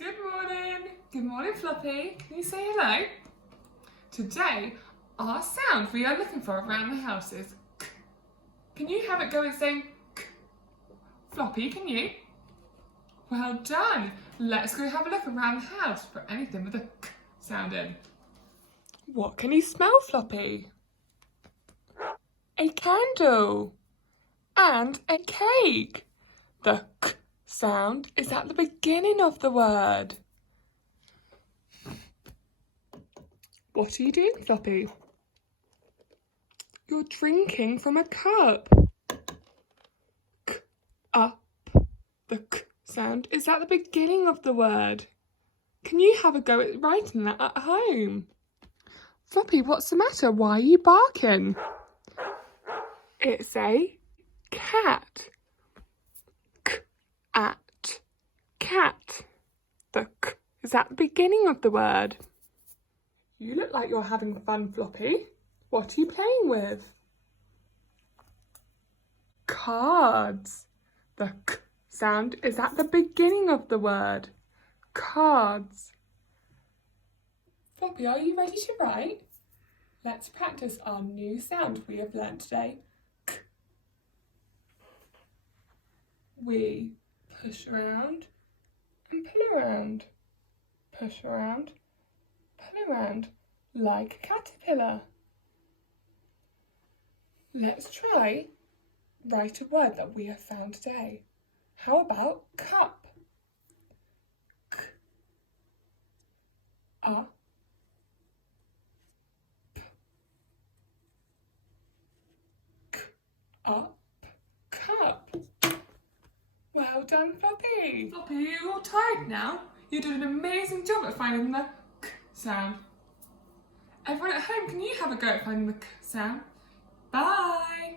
Good morning. Good morning, Floppy. Can you say hello? Today, our sound we are looking for around the house is k. Can you have it go and saying k? Floppy, can you? Well done. Let's go have a look around the house for anything with a k sound in. What can you smell, Floppy? A candle and a cake. The k sound is at the beginning of the word. What are you doing, Floppy? You're drinking from a cup. K, up. The k sound is at the beginning of the word. Can you have a go at writing that at home? Floppy, what's the matter? Why are you barking? It's a cat. K, at, cat. The k is at the beginning of the word. You look like you're having fun, Floppy. What are you playing with? Cards. The k sound is at the beginning of the word. Cards. Floppy, are you ready to write? Let's practice our new sound we have learnt today. K. We push around and pull around. Push around, pull around, like a caterpillar. Let's try write a word that we have found today. How about cup? K, a, p, k, up, cup. Well done, Floppy. Floppy, are you all tired now? You did an amazing job at finding the k sound. Everyone at home, can you have a go at finding the k sound? Bye!